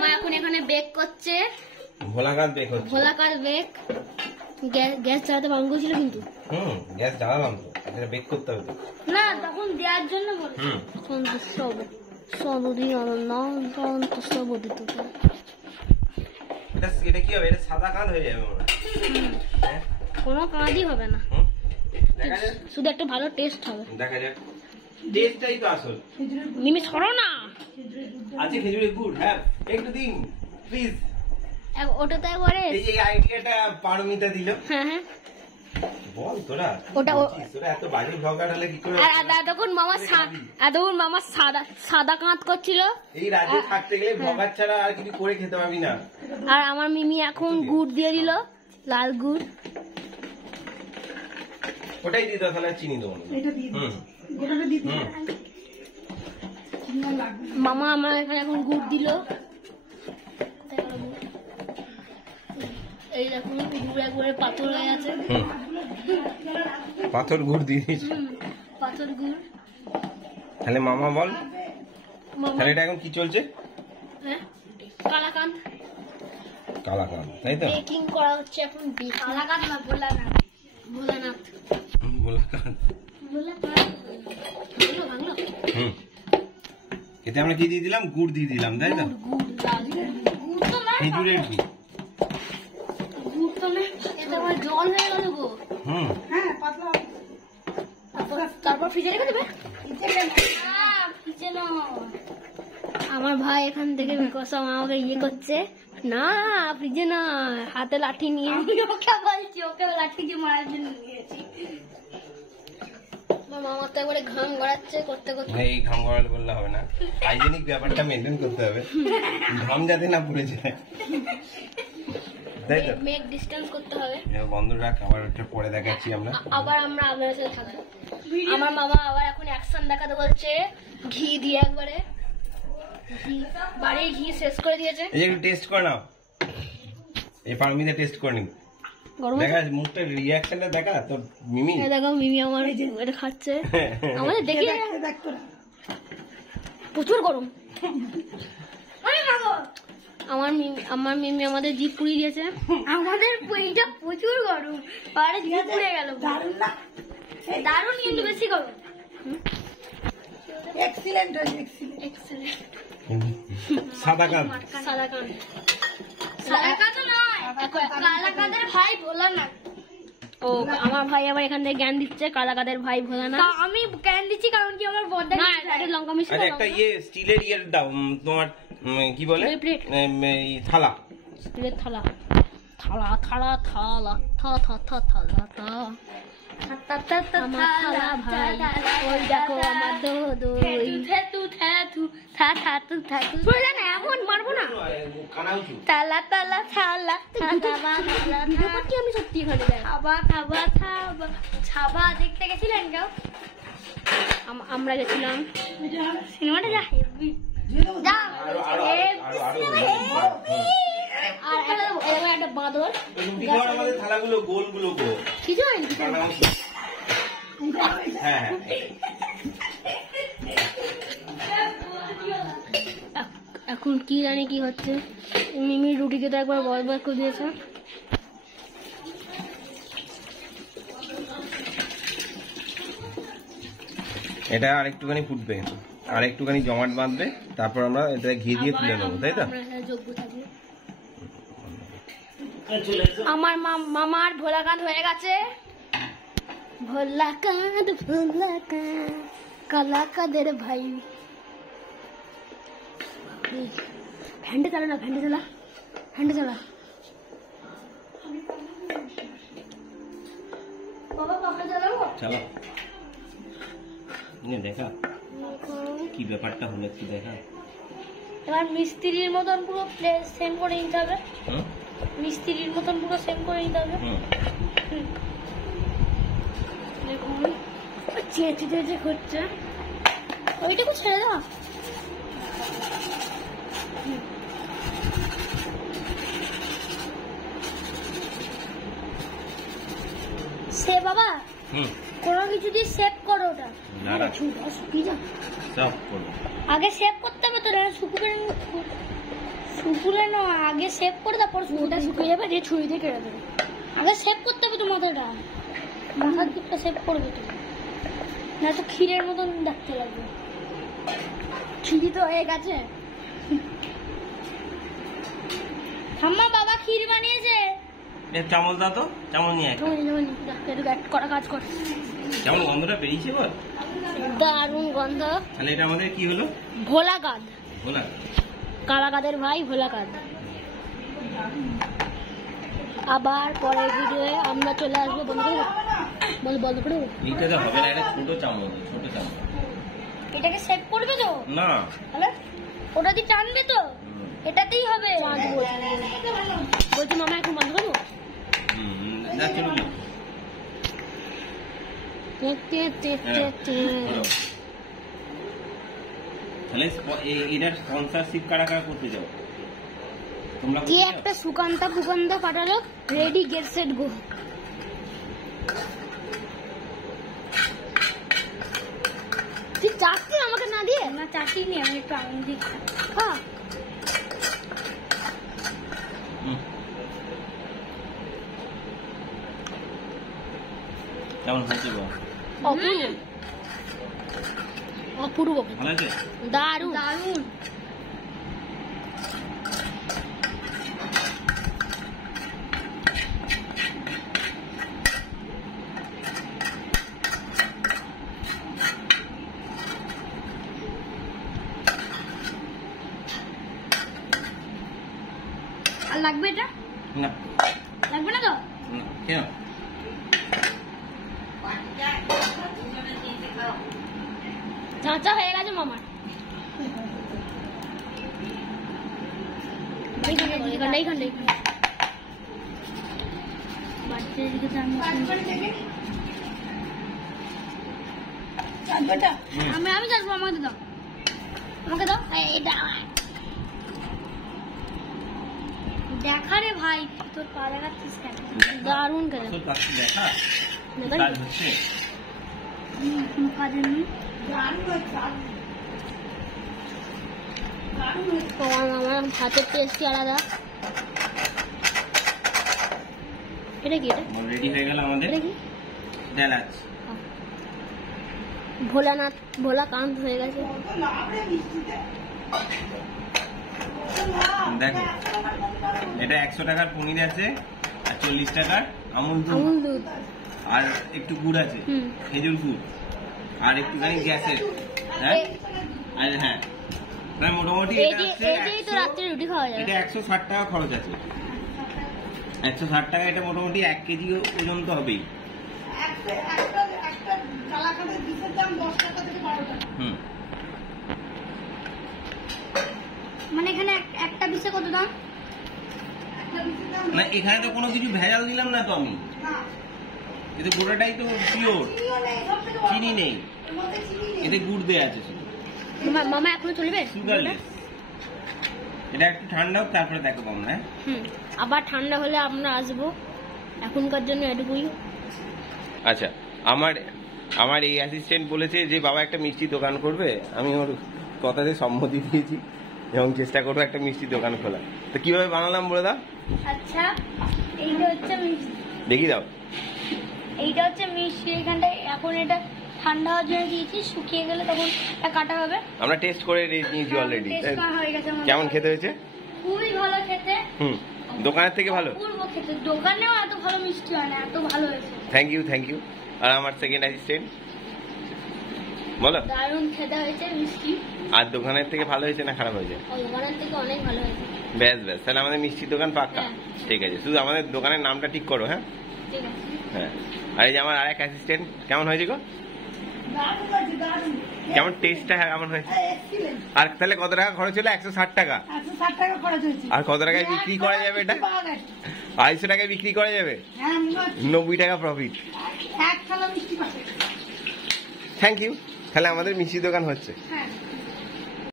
মা এখন এখানে বেক করছে, ভোলাকার বেক হচ্ছে। ভোলাকার বেক। গ্যাস চালাতে বারণ করেছিল কিন্তু। গ্যাস জ্বালালাম তো, এটা বেক করতে হবে না, তখন দেওয়ার জন্য বলেছে। সন্তুষ্ট হবে, সবদিন সন্তুষ্ট বদিত। এটা কি হবে? এটা সাদা কাল হয়ে যাবে মনে হয়। কোনো কাঁদই হবে না, দেখা যাক, শুধু একটা ভালো টেস্ট হবে। দেখা যাক, টেস্টটাই তো আসল। মিমি সরো না, আছে খেজুরের গুড়। হ্যাঁ, একটু দিন প্লিজ। ওটা তো একবারে এই যে আইডিয়াটা পারমিতা দিল। হ্যাঁ বল তোরা, তোরা এত বাজে ভ্লগার হলে কি করে? এতক্ষণ মামা সাদা কাঁত করছিল। এই রাজ্যে থাকতে গেলে ভ্লগার ছাড়া আর কিছু করে খেতে পারবি না। আর আমার মিমি এখন গুড় দিয়ে দিল, লাল গুড়। ওটাই দিয়ে দাও, তাহলে চিনি দেবো। মামা আমার এখানে এখন গুড় দিল। এই দেখুন গুড় একবারে পাথর হয়ে আছে। পাথর গুড় দিয়ে দিয়েছি, পাথর গুড়। তাহলে মামা বল, তাহলে এটা এখন কি চলছে? হ্যাঁ, কালাকাঁদ। কালাকাঁদ, তাই তো? বেকিং করা হচ্ছে এখন। কালাকাঁদ না, ভোলানাথ। ভোলাকাঁদ। ভাঙলো। এতে আমরা কি দিয়ে দিলাম? গুড় দিয়ে দিলাম, তাই তো? খেজুরের গুড়। জল হয়ে গেল গো। তারপর ফ্রিজে রেখে দেবে। আমার ভাই এখান থেকে কসম আমাকে ইয়ে করছে, না ফ্রিজে না, হাতে লাঠি নিয়ে। ওকে বলছি, ওকে লাঠি দিয়ে মারার জন্য নিয়েছি। মামা তো একবারে ঘাম গড়াচ্ছে করতে করতে। এই ঘাম গড়ালে বললে হবে না, হাইজেনিক ব্যাপারটা মেনটেন করতে হবে, ঘাম যাতে না পড়ে যায়, তাই তো? মেক ডিসটেন্স করতে হবে। বন্ধ রাখ, আবার একটা পরে দেখাচ্ছি আমরা। আবার আমরা আপনার সাথে থাকবো। আমার মামা আবার এখন অ্যাকশন দেখাতে বলছে, ঘি দিয়ে একবারে বাড়ির ঘি শেষ করে দিয়েছে। এই একটু টেস্ট করে নাও, এই পারমিতা টেস্ট করে নিন। দেখা মুখটা রিঅ্যাকশনটা দেখা তোর মিমি। দেখো মিমি আমার এটা খাচ্ছে, আমাদের দেখে প্রচুর গরম। আমার মিমি আমাদের জিভ পুড়িয়ে দিয়েছে। আমাদের এইটা প্রচুর গরম, আরে জিভ পুড়ে গেল। দারুণ না? দারুণ, কিন্তু বেশি গরম। এক্সিলেন্ট হয়েছে, এক্সিলেন্ট। সাদা কাঁদ, সাদা কাঁদ, সাদা কাঁদ নয়, কালাকাঁদের ভাই ভোলানাথ। ও, আমার ভাই আবার এখান থেকে জ্ঞান দিচ্ছে, কালাকাঁদের ভাই ভোলানাথ। আমি জ্ঞান দিচ্ছি কারণ কি আমার বড় না, এটা লঙ্কা মিষ্টি। আচ্ছা, একটা ইয়ে স্টিলের ইয়ে দাও, তোমার কি বলে, থালা, স্টিলের থালা। থালা থালা থালা থা থা থা থালা থা। আমার থালা ভাই, ওই দেখো আমার দই। এমন মারবো না। তালা তালা থালা কি আমি সত্যি এখানে খাবা খাবা খাবা ছাবা দেখতে গেছিলেন কেউ? আমরা গেছিলাম সিনেমাটা। যা হেভি, যা আর একটা বাঁদর। আমাদের থালাগুলো গোলগুলো কিছু হয়নি। হ্যাঁ, এখন কি জানি কি হচ্ছে। মিমি রুটিকে তো একবার বরবাদ করে দিয়েছে। এটা আর একটুখানি ফুটবে, আর একটুখানি জমাট বাঁধবে, তারপর আমরা এটা ঘি দিয়ে তুলে নেবো, তাই তো? আমার মামার ভোলাকাঁদ হয়ে গেছে। ভোলাকাঁদ ভোলাকাঁদ কালাকাঁদের ভাই। ফ্যানটা চালা না, ফ্যানটা চালা, ফ্যানটা চালা। বাবা পাখা চালাবো? চালা, দেখা কি ব্যাপারটা হলো, একটু দেখা। এবার মিস্ত্রির মতন পুরো সেম করে নিতে হবে। মিস্ত্রির মতন পুরো সেম করে নিতে হবে। দেখুন চেঁচে চেঁচে করছে, ওইটুকু ছেড়ে দাও। সে বাবা কোনো কিছু দিয়ে সেভ করো ওটা। আগে সেভ করতে হবে তো, শুকুবে উপরে না আগে সেভ করে তারপর ওটা শুকিয়ে যাবে দিয়ে ছুরি দিয়ে কেটে দেবে। আগে সেভ করতে হবে তো মাথাটা, মাথার দিকটা সেভ করবে তো, না তো ক্ষীরের মতন দেখতে লাগবে। খিরি তো হয়ে গেছে। ঠাম্মা বাবা ক্ষীর বানিয়েছে। চামচ দাও তো, চামচ নিয়ে আয়। করা কাজ কর। কেমন গন্ধটা বেরিয়েছে বল? দারুণ গন্ধ। তাহলে এটা আমাদের কি হলো? ভোলা কাদ। ভোলা কালা কাদের ভাই ভোলা কাদ। আবার পরের ভিডিওয়ে আমরা চলে আসবো। বন্ধ করে বন্ধ করে নিতে তো হবে না, এটা ছোট চামচ, ছোট চামচ। এটাকে সেভ করবে তো? না, তাহলে ওটা দিয়ে টানবে তো, এটাতেই হবে। বলছি মামা এখন বন্ধ করবো। না চলবে। তাহলে এটার স্পন্সরশিপ কারা কারা করতে যাও তোমরা? কি একটা সুকান্তা ফুকান্তা পাঠালো, রেডি গেট সেট গো। তুই চাচ্ছিস আমাকে না দিয়ে? না চাটি নি, আমি একটু আঙুল দিয়ে হ্যাঁ কেমন হয়েছে বল? অপূর্ব অপূর্ব, ভালো আছে, দারুণ দারুণ। আর লাগবে এটা? না লাগবে না তো? না, কেন? চাচা হয়ে গেছে মামার। এইখানটাই বাচ্চাদের দিকে তো আমি আমি চাটবো, আমাকে দাও, আমাকে দাও। এটা দেখা রে ভাই, তোর পা দেখাচ্ছিস কেন? দারুণ কেন তোর কাছে দেখা কাজ হচ্ছে। কোনো কাজে নেই। তোমার মামার হাতের টেস্টই আলাদা। এটা কি? এটা রেডি হয়ে গেল আমাদের এটা কি? ডালাচ। ভোলানাথ ভোলা কান্ত হয়ে গেছে। দেখো এটা 100 টাকার পনির আছে, আর 40 টাকার আমুল আমুল দুধ, দুধ, আর একটু গুড় আছে, খেজুর গুড়, আর একটুখানি গ্যাসের। হ্যাঁ আর হ্যাঁ মানে মোটামুটি এটা হচ্ছে এই তো রাত্রে রুটি খাওয়া যাবে। এটা 160 টাকা খরচ আছে। 160 টাকা, এটা মোটামুটি 1 কেজি পর্যন্ত হবেই। মানে এখানে একটা পিসে কত দাম? না এখানে তো কোনো কিছু ভেজাল দিলাম না তো আমি, এতে গোটাটাই তো পিওর, চিনি নেই, এতে গুড় দেয়া আছে শুধু, মামা এখনো চলবে সুগারলেস। এটা একটু ঠান্ডা হোক তারপরে দেখো কম। হ্যাঁ আবার ঠান্ডা হলে আমরা আসবো, এখনকার জন্য এটুকুই। আচ্ছা, আমার এই অ্যাসিস্ট্যান্ট বলেছে যে বাবা একটা মিষ্টি দোকান করবে, আমি ওর কথাতে সম্মতি দিয়েছি এবং চেষ্টা করবো একটা মিষ্টি দোকান খোলা। তো কিভাবে বানালাম বলে দাও। আচ্ছা, এইটা হচ্ছে মিষ্টি, দেখি দাও। এইটা হচ্ছে মিষ্টি, এখানটায় এখন এটা ঠান্ডা হওয়ার জন্য দিয়েছি, শুকিয়ে গেলে তখন এটা কাটা হবে। আমরা টেস্ট করে নিয়েছি অলরেডি। টেস্ট হয়ে গেছে আমাদের। কেমন খেতে হয়েছে? খুবই ভালো খেতে। দোকানের থেকে ভালো? পূর্ব খেতে, দোকানেও এত ভালো মিষ্টি হয় না, এত ভালো হয়েছে। Thank you. আর আমার সেকেন্ড অ্যাসিস্ট্যান্ট বলো। দারুণ খেতে হয়েছে মিষ্টি। আর দোকানের থেকে ভালো হয়েছে না খারাপ হয়েছে? দোকানের থেকে অনেক ভালো হয়েছে। ব্যাস তাহলে আমাদের মিষ্টির দোকান পাক্কা। হ্যাঁ। ঠিক আছে, শুধু আমাদের দোকানের নামটা ঠিক করো। হ্যাঁ ঠিক আছে। হ্যাঁ। আর এই যে আমার আরেক অ্যাসিস্ট্যান্ট, কেমন হয়েছে গো? কেমন টেস্টটা কেমন হয়েছে? আর তাহলে কত টাকা খরচ হলো? 160 টাকা। 160 টাকা খরচ হয়েছে। আর কত টাকায় বিক্রি করা যাবে এটা? 250 টাকায় বিক্রি করা যাবে। হ্যাঁ 90 টাকা প্রফিট। এক থালা মিষ্টি পাবে। Thank you. তাহলে আমাদের মিষ্টি দোকান হচ্ছে। হ্যাঁ।